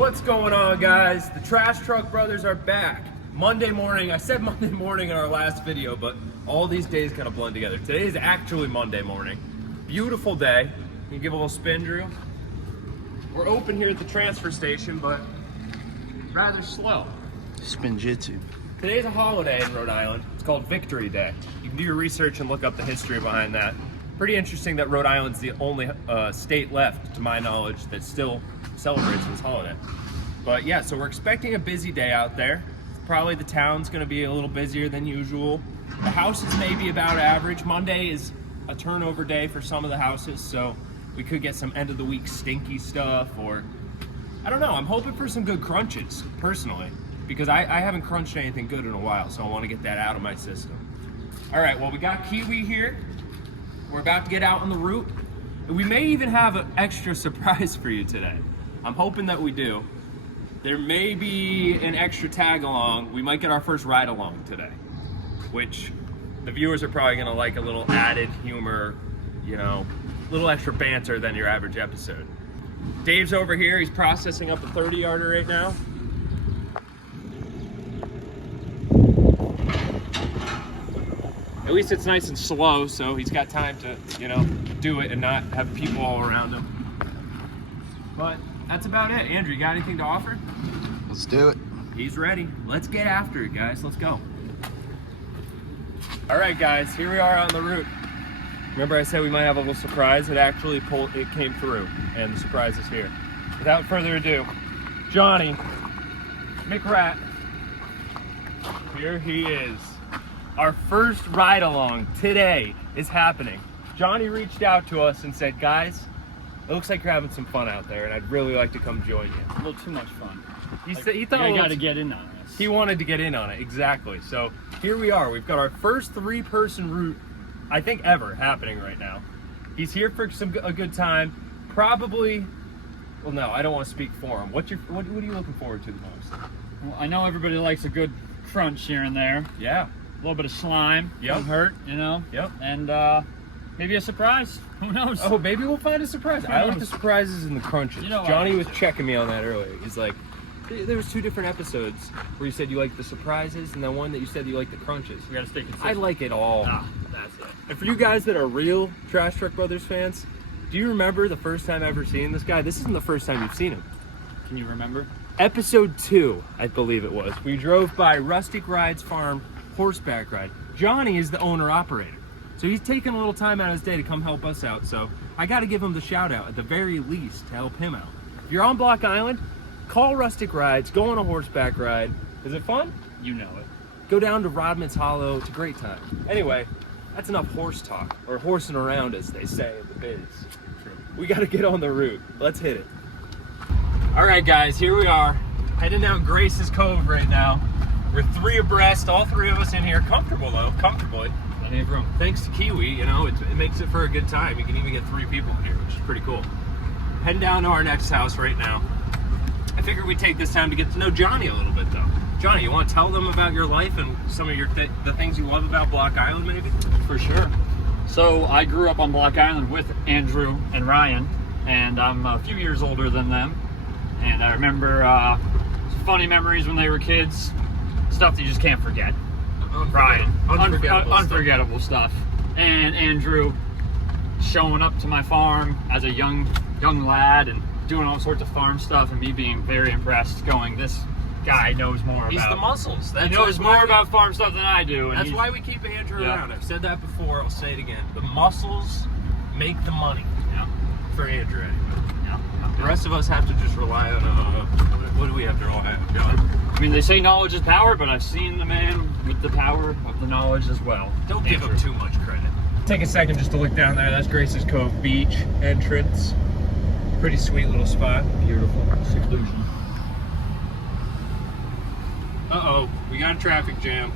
What's going on, guys? The Trash Truck Brothers are back. Monday morning. I said Monday morning in our last video, but all these days kind of blend together. Today is actually Monday morning. Beautiful day. Can you give a little spin, Drew? We're open here at the transfer station, but rather slow. Spin jitsu. Today's a holiday in Rhode Island. It's called Victory Day. You can do your research and look up the history behind that. Pretty interesting that Rhode Island's the only state left, to my knowledge, that still celebrates this holiday. But yeah, so we're expecting a busy day out there. Probably the town's gonna be a little busier than usual. The houses may be about average. Monday is a turnover day for some of the houses, so we could get some end of the week stinky stuff, or I don't know. I'm hoping for some good crunches, personally, because I haven't crunched anything good in a while, so I want to get that out of my system. All right, well, we got Kiwi here. We're about to get out on the route. We may even have an extra surprise for you today. I'm hoping that we do. There may be an extra tag along. We might get our first ride along today, which the viewers are probably gonna like, a little added humor, you know, a little extra banter than your average episode. Dave's over here. He's processing up a 30-yarder right now. At least it's nice and slow, so he's got time to, you know, do it and not have people all around him. But that's about it. Andrew, you got anything to offer? Let's do it. He's ready. Let's get after it, guys. Let's go. All right, guys, here we are on the route. Remember I said we might have a little surprise? It came through, and the surprise is here. Without further ado, Johnny McRat, here he is. Our first ride along today is happening. Johnny reached out to us and said, guys, it looks like you're having some fun out there, and I'd really like to come join you. A little too much fun. He thought I got to get in on this. He wanted to get in on it, exactly. So here we are. We've got our first three-person route, I think, ever happening right now. He's here for a good time. Probably, well, no, I don't want to speak for him. What are you looking forward to the most? Well, I know everybody likes a good crunch here and there. Yeah. A little bit of slime. Yep. Don't hurt, you know? Yep. And maybe a surprise. Who knows? Oh, maybe we'll find a surprise. Who I like knows? the surprises and the crunches. You know, Johnny was checking me on that earlier. He's like, there was 2 different episodes where you said you liked the surprises, and then one that you said you liked the crunches. We got to stay consistent. I like it all. Ah, that's it. And for you guys that are real Trash Truck Brothers fans, do you remember the first time ever seeing this guy? This isn't the first time you've seen him. Can you remember? Episode 2, I believe it was. We drove by Rustic Rides farm horseback ride. Johnny is the owner-operator. So he's taking a little time out of his day to come help us out. So I got to give him the shout out at the very least to help him out. If you're on Block Island, call Rustic Rides, go on a horseback ride. Is it fun? You know it. Go down to Rodman's Hollow. It's a great time. Anyway, that's enough horse talk, or horsing around, as they say in the biz. True. We got to get on the route. Let's hit it. All right, guys, here we are. Heading down Grace's Cove right now. We're 3 abreast, all 3 of us in here. Comfortable, though, comfortably. Plenty of room. Thanks to Kiwi, you know, it makes it for a good time. You can even get 3 people in here, which is pretty cool. Heading down to our next house right now. I figured we'd take this time to get to know Johnny a little bit, though. Johnny, you want to tell them about your life and some of your the things you love about Block Island, maybe? For sure. So I grew up on Block Island with Andrew and Ryan, and I'm a few years older than them. And I remember some funny memories when they were kids, stuff that you just can't forget. Ryan, unforgettable stuff. And Andrew showing up to my farm as a young lad and doing all sorts of farm stuff, and me being very impressed, going, this guy knows more about... He's the muscles. He knows more about farm stuff than I do. And that's why we keep Andrew around. I've said that before, I'll say it again. The muscles make the money. Yeah. For Andrew, anyway. Yeah. The rest of us have to just rely on, what do we have to rely on, John? I mean, they say knowledge is power, but I've seen the man with the power of the knowledge as well. Don't give him too much credit. Take a second just to look down there. That's Grace's Cove Beach entrance. Pretty sweet little spot. Beautiful seclusion. Uh-oh, we got a traffic jam.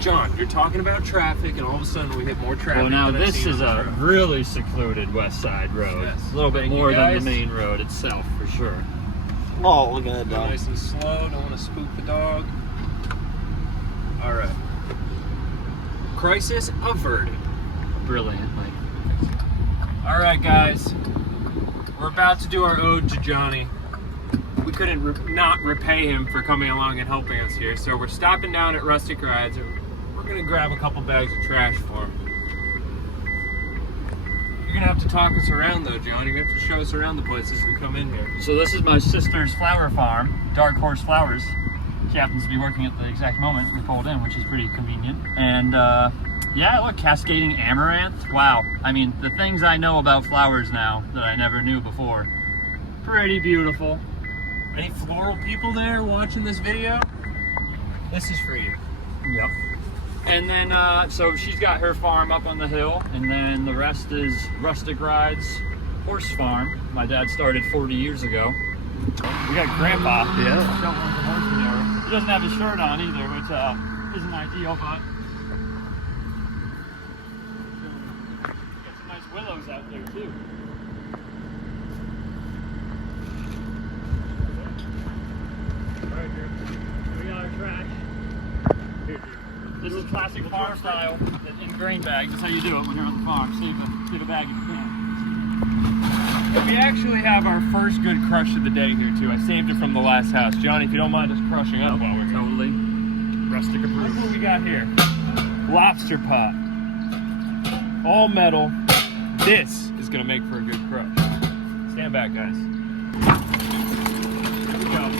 John, you're talking about traffic, and all of a sudden we hit more traffic. Well, now than I've this seen is on the a road. really secluded west side road. Yes. A little bit Thank you, more than the guys. main road itself, for sure. Oh, look at that Go dog. nice and slow. Don't want to spook the dog. All right. Crisis averted. Brilliantly. All right, guys. We're we're about to do our ode to Johnny. We couldn't not repay him for coming along and helping us here, so we're stopping down at Rustic Rides and we're gonna grab a couple bags of trash for him. You're gonna have to talk us around though, John. You're gonna have to show us around the place as we come in here. So this is my sister's flower farm, Dark Horse Flowers. She happens to be working at the exact moment we pulled in, which is pretty convenient. And yeah, look, cascading amaranth. Wow. I mean, the things I know about flowers now that I never knew before. Pretty beautiful. Any floral people there watching this video? This is for you. Yep. And then, so she's got her farm up on the hill, and then the rest is Rustic Rides horse farm. My dad started 40 years ago. We got Grandpa. Yeah. Shoveling some horse manure. He doesn't have his shirt on either, which isn't ideal, but got some nice willows out there too. Right here. We got our trash. Here. This is classic farm style in grain bags. That's how you do it when you're on the farm. Save a bag if you can. We actually have our first good crush of the day here too. I saved it from the last house. Johnny, if you don't mind us crushing up while we're Totally. Rustic Look approved. what we got here. Lobster pot. All metal. This is gonna make for a good crush. Stand back, guys. Here we go.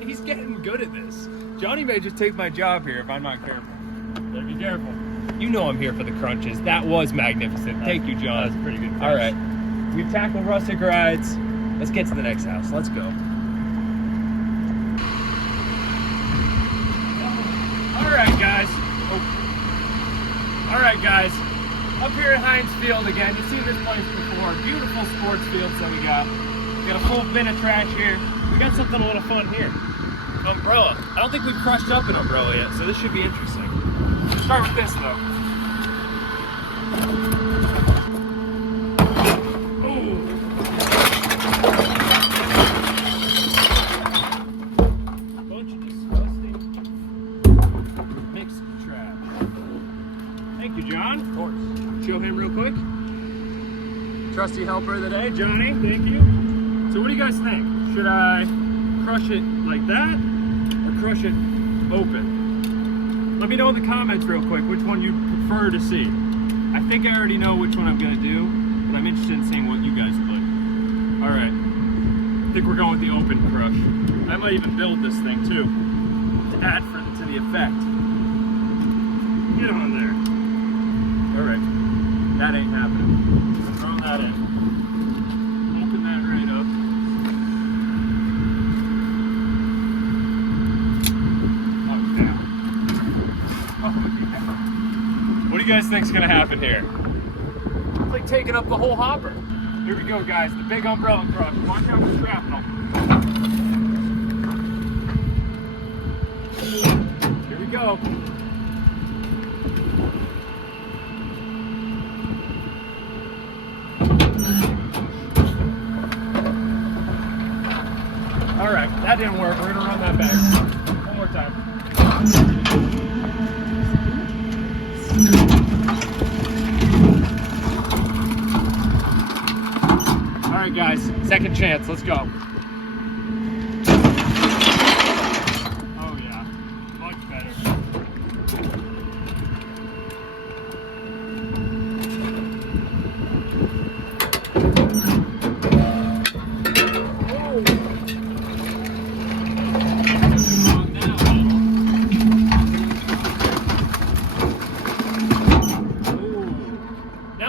He's getting good at this. Johnny may just take my job here if I'm not careful. Better be careful. You know I'm here for the crunches. That was magnificent. Thank you, John. That's pretty good. All right, we've tackled Rustic Rides. Let's get to the next house. Let's go. All right, guys. All right, guys. Up here at Hines Field again. You've seen this place before. Beautiful sports fields that we got. We got a full bin of trash here. We got something a little fun here. Umbrella. I don't think we've crushed up an umbrella yet, so this should be interesting. Let's start with this though. Ooh. Bunch of disgusting mixed trash. Thank you, John. Of course. Show him real quick. Trusty helper of the day, Johnny. Thank you. So what do you guys think? Should I crush it like that or crush it open? Let me know in the comments real quick which one you prefer to see. I think I already know which one I'm gonna do, but I'm interested in seeing what you guys think. All right, I think we're going with the open crush. I might even build this thing too to add to the effect. Get on there. All right, that ain't happening. I'm throwing that in. Open that right up. What do you guys think's gonna happen here? It's like taking up the whole hopper. Here we go, guys. The big umbrella crush. Watch out for shrapnel. Here we go. All right, that didn't work. We're gonna run that back. One more time. All right, guys, second chance. Let's go. Oh yeah, much better.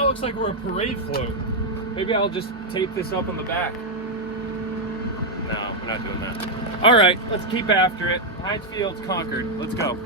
Looks like we're a parade float. Maybe I'll just tape this up on the back. No, we're not doing that. All right, let's keep after it. Hines Field's conquered. Let's go.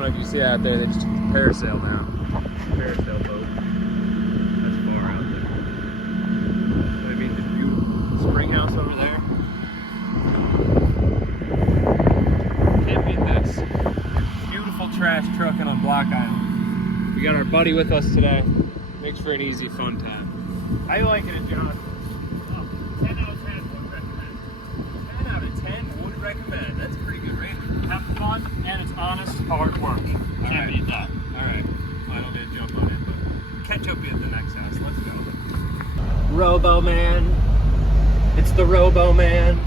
don't know if you see that out there, they just took the parasail now. Parasail boat. That's far out there. I mean, the view, spring house over there. Can't beat this. Beautiful trash trucking on Block Island. We got our buddy with us today. Makes for an easy, fun time. How you liking it, John? 10 out of 10 would recommend. 10 out of 10 would recommend. That's a pretty good rating. Have fun, and it's honest, hard work. Can't beat that. Alright. Well, I don't need to jump on it, but catch up you at the next house. Let's go. Robo Man. It's the Robo Man.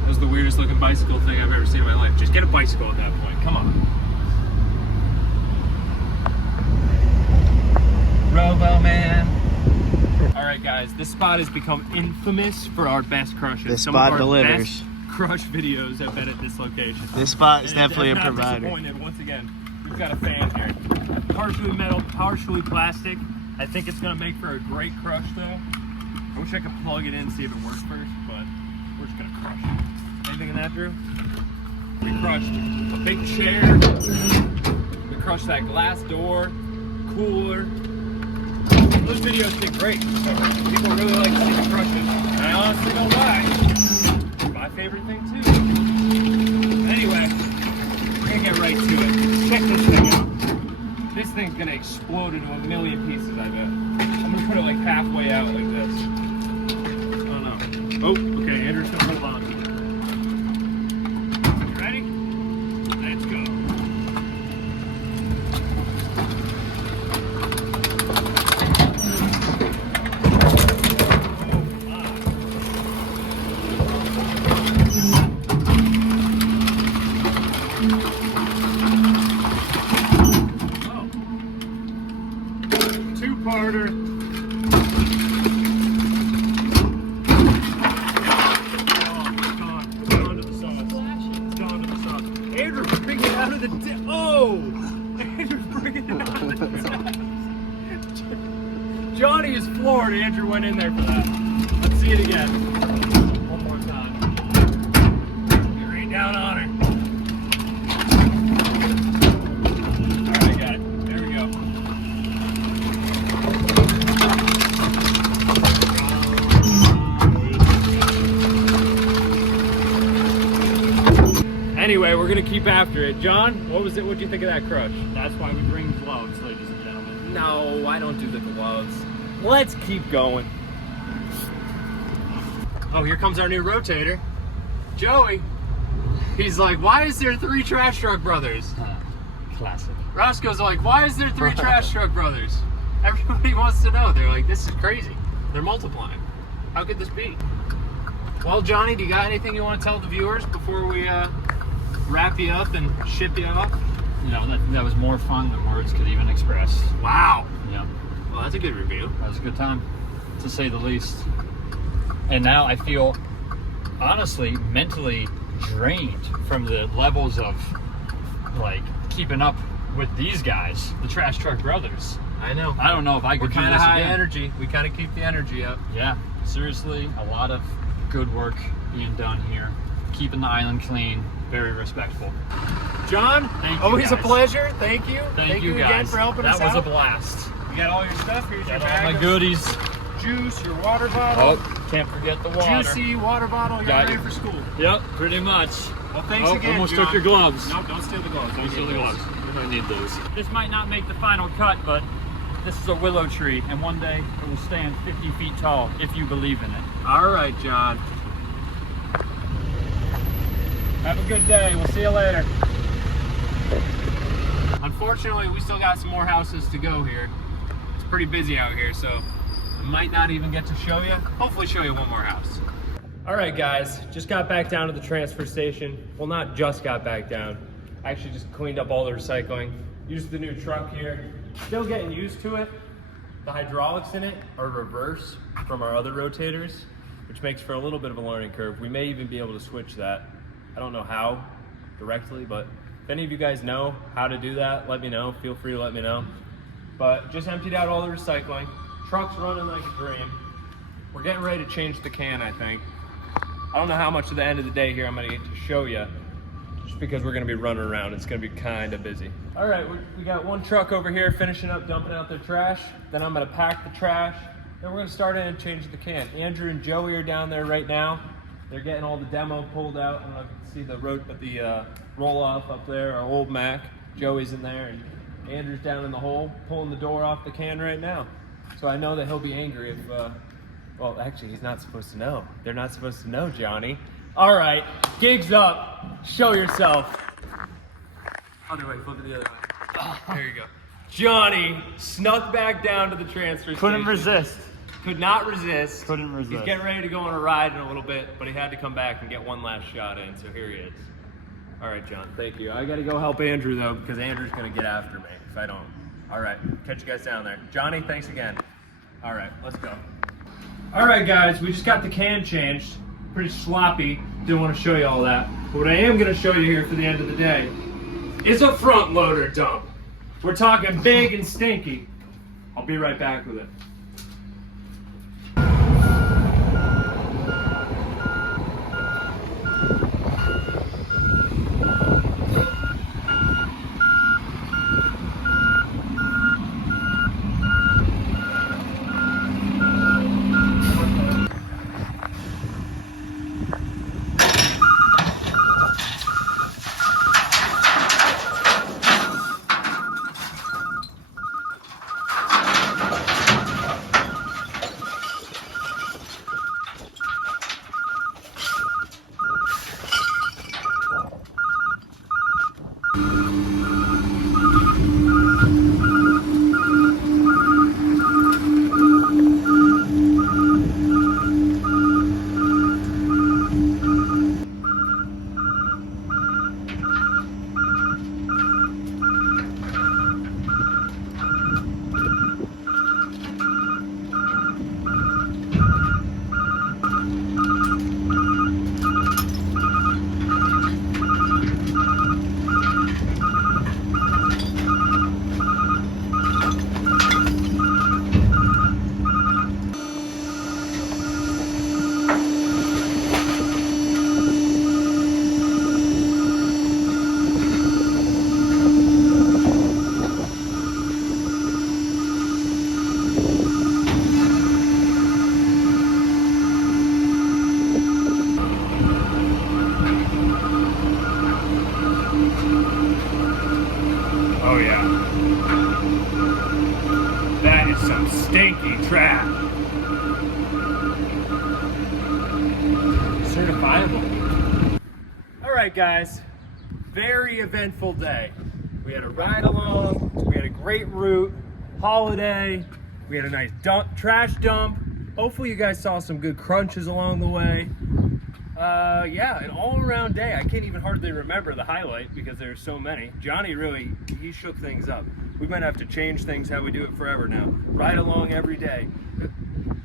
That was the weirdest looking bicycle thing I've ever seen in my life. Just get a bicycle at that point. Come on. Robo Man. Alright guys, this spot has become infamous for our best crushes. This Some spot of our delivers. best crush videos have been at this location. This spot is And definitely a I'm not provider. disappointed. Once again, we've got a fan here. Partially metal, partially plastic. I think it's gonna make for a great crush though. I wish I could plug it in and see if it works first, but we're just gonna crush it. Anything in that, Drew? We crushed a big chair. We crushed that glass door, cooler. Those videos did great. So people really like to see the crushes. And I honestly don't lie. My favorite thing too. Anyway, we're gonna get right to it. Check this thing out. This thing's gonna explode into a million pieces, I bet. I'm gonna put it like halfway out like this. Oh no. Oh, okay, Andrew's gonna hold on to it. You ready? Let's go. Two-parter. Oh, it's gone to the sauce. It's gone to the sauce. Andrew's bringing it out of the oh! Andrew's bringing it out of the Johnny is floored. Andrew went in there for that. Let's see it again. One more time. Get right down on it. Alright, I got it. There we go. Anyway, we're gonna keep after it. John, what was it? What'd you think of that crush? That's why we bring gloves, ladies and gentlemen. No, I don't do the gloves. Let's keep going. Oh, here comes our new rotator. Joey. He's like, why is there 3 trash truck brothers? Classic. Roscoe's like, why is there 3 trash truck brothers? Everybody wants to know. They're like, this is crazy. They're multiplying. How could this be? Well, Johnny, do you got anything you want to tell the viewers before we wrap you up and ship you off? You know, that was more fun than words could even express. Wow. Yeah. Well, that's a good review. That was a good time, to say the least. And now I feel, honestly, mentally drained from the levels of, like, keeping up with these guys, the Trash Truck Brothers. I know. I don't know if I could We're do kind this of high again. energy. We kind of keep the energy up. Yeah, seriously, a lot of good work being done here. Keeping the island clean, very respectful. John, Thank you, always a guys. pleasure. Thank you. Thank you again guys for helping us out. That was a blast. You got all your stuff. Here's your Got all bag my of goodies. juice, your water bottle. Oh, can't forget the water. Juicy water bottle. You're Got ready you. for school. Yep, pretty much. Well, thanks Oh, again, almost John. took your gloves. No, don't steal the gloves. Don't steal the gloves. We don't need those. This might not make the final cut, but this is a willow tree, and one day it will stand 50 feet tall if you believe in it. All right, John. Have a good day. We'll see you later. Unfortunately, we still got some more houses to go here. It's pretty busy out here, so I might not even get to show you. Hopefully show you one more house. All right, guys, just got back down to the transfer station. Well, not just got back down. I actually just cleaned up all the recycling. Used the new truck here. Still getting used to it. The hydraulics in it are reverse from our other rotators, which makes for a little bit of a learning curve. We may even be able to switch that. I don't know how directly, but if any of you guys know how to do that, let me know. Feel free to let me know. But just emptied out all the recycling. Truck's running like a dream. We're getting ready to change the can, I think. I don't know how much at the end of the day here I'm gonna get to show you. just because we're gonna be running around. It's gonna be kind of busy. All right, we got one truck over here finishing up dumping out their trash. Then I'm gonna pack the trash. Then we're gonna start in and change the can. Andrew and Joey are down there right now. They're getting all the demo pulled out. I don't know if you can see the roll off up there, our old Mac. Joey's in there, and Andrew's down in the hole pulling the door off the can right now. So I know that he'll be angry if, well, actually he's not supposed to know. They're not supposed to know, Johnny. All right, gig's up. Show yourself. Other way, flip it the other way. There you go. Johnny snuck back down to the transfer station. Couldn't resist. Could not resist. Couldn't resist. He's getting ready to go on a ride in a little bit, but he had to come back and get one last shot in, so here he is. All right, John, thank you. I gotta go help Andrew though, because Andrew's gonna get after me if I don't. All right, catch you guys down there. Johnny, thanks again. All right, let's go. All right, guys, we just got the can changed. Pretty sloppy, didn't want to show you all that. But what I am gonna show you here for the end of the day is a front loader dump. We're talking big and stinky. I'll be right back with it. Oh yeah. That is some stinky trash. Certifiable. All right, guys. Very eventful day. We had a ride along. We had a great route. Holiday. We had a nice trash dump. Hopefully you guys saw some good crunches along the way. Yeah, an all-around day. I can't even hardly remember the highlight because there's so many. Johnny really, he shook things up. We might have to change things how we do it forever now. Ride along every day.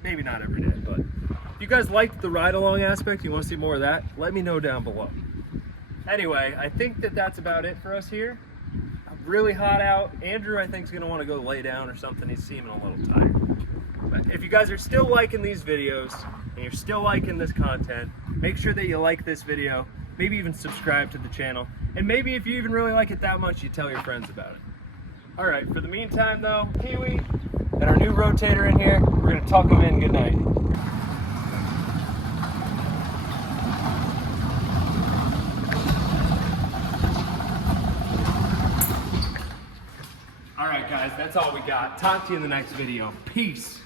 Maybe not every day, but if you guys liked the ride along aspect, you want to see more of that, let me know down below. Anyway, I think that that's about it for us here. I'm really hot out. Andrew, I think, is going to want to go lay down or something. He's seeming a little tired. But if you guys are still liking these videos and you're still liking this content, make sure that you like this video, maybe even subscribe to the channel, and maybe if you even really like it that much, you tell your friends about it. All right, for the meantime though, Kiwi and our new rotator in here, we're gonna tuck them in. Good night. All right, guys, that's all we got. Talk to you in the next video. Peace.